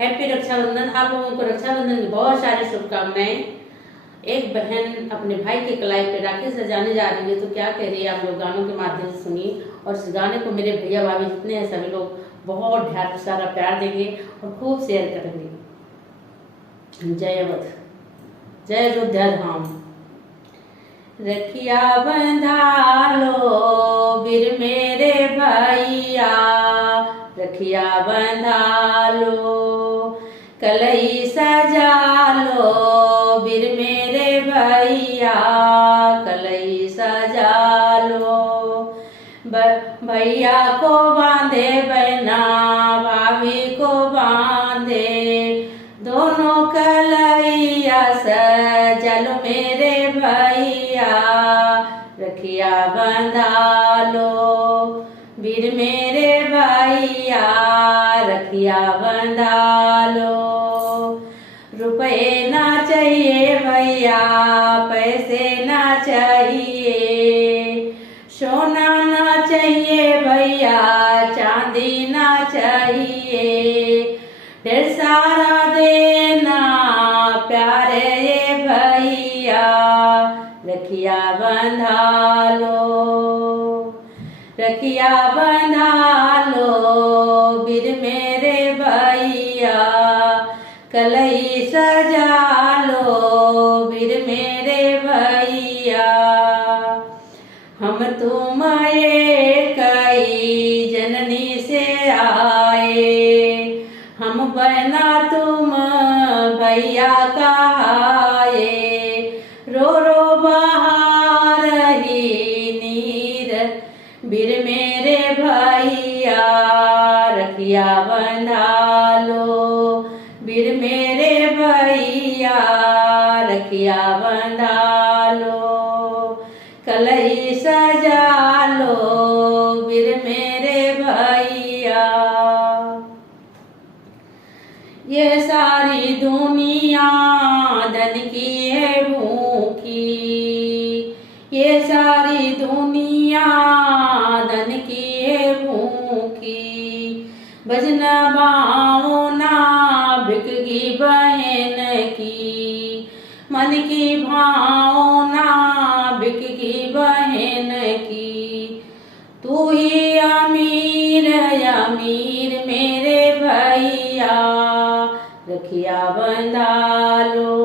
Happy Rakshabandhan. आप लोगों को रक्षाबंधन की बहुत सारी शुभकामनाएं। एक बहन अपने भाई की कलाई पे राखी सजाने जा रही है, तो क्या कह रही है आप लोग गानों के माध्यम से सुनिए। और इस गाने को मेरे भैया भाभी जितने हैं सभी लोग बहुत ढेर सारा प्यार देंगे और खूब शेयर करेंगे। जय अवध, जय अयोध्या धाम। रखिया बंधा लो वीर मेरे भैया, रखिया बंधा लो, कलई सजा लो वीर मेरे भैया, कलई सजा लो। भैया को बांधे बहना भाभी को बांधे, दोनों कलैया सजल मेरे भैया, रखिया बंधा लो वीर मेरे भैया, रखिया बंधा लो। रुपए ना चाहिए भैया, पैसे ना चाहिए, सोना ना चाहिए भैया, चांदी ना चाहिए, ढेर सारा देना प्यारे ये भैया, रखिया बंधा लो, रखिया बंधा लो वीर मेरे भैया, कलई सजा लो वीर मेरे भैया। हम तुम एक कई जननी से आए, हम बहना तुम भैया कहाए, रो रो बहा रही नीर वीर मेरे भैया, रखिया बंधा लो वीर मेरे भैया, रखिया बंधा लो, कलई सजा लो वीर मेरे भैया। ये सारी दुनिया धन की है भूखी, ये सारी दुनिया धन की है भूखी, भजन भावना बिकगी बहन की, मन की भावना बिकगी बहन की, तू ही अमीर अमीर मेरे भैया, रखिया बंधा लो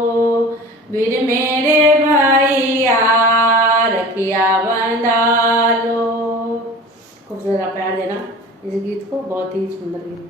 वीर मेरे भैया, रखिया बंधा लो। खूब सारा प्यार देना इस गीत को, बहुत ही सुंदर गीत।